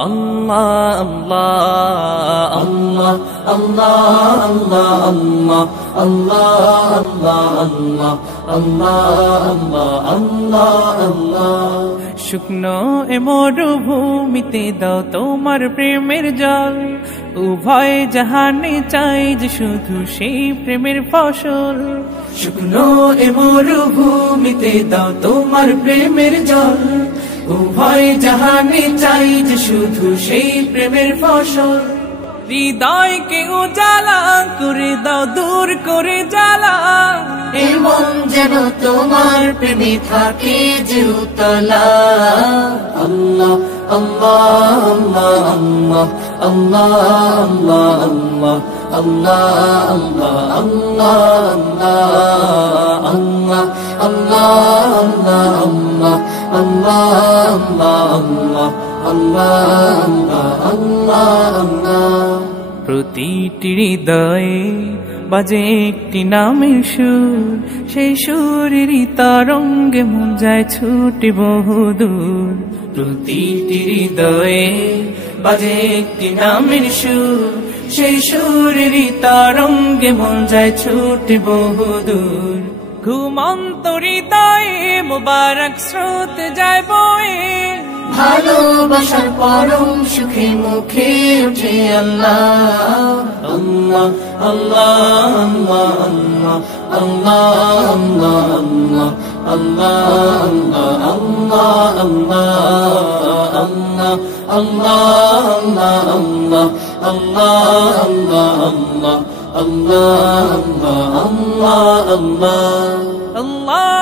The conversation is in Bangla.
Allah Allah Allah Allah Allah Allah Allah Allah Allah Allah শুকনো এ মরুভূমিতে দাও তোমার প্রেমের জল উভয় জাহানে চাই যে শুধু সেই প্রেমের ফসল শুকনো এ মরুভূমিতে দাও তোমার প্রেমের জল উভয় জাহানে চাই যে শুধু সেই প্রেমের ফসল হৃদয়কে উজালা করে দাও দূর করে জ্বালা এই মন যেন তোমার প্রেমে থাকে যে উতলা আল্লাহ আল্লাহ আল্লাহ আল্লাহ আল্লাহ আল্লাহ আল্লাহ আল্লাহ আল্লাহ আল্লাহ প্রতিটি হৃদয়ে বাজে একটি নামের সুর সেই সুরেরই তরঙ্গে মন যায় ছুটে বহুদূর প্রতিটি হৃদয়ে বাজে একটি নামের সুর সেই সুরেরই তরঙ্গে মন যায় ছুটে বহুদূর ঘুমন্ত হৃদয়ে মুবারক স্রোত যায় বয়ে ভালোবাসার পরম সুখে মুখে উঠে আল্লাহ আল্লাহ আল্লাহ আল্লাহ আল্লাহ আল্লাহ আল্লাহ আল্লাহ আল্লাহ Allah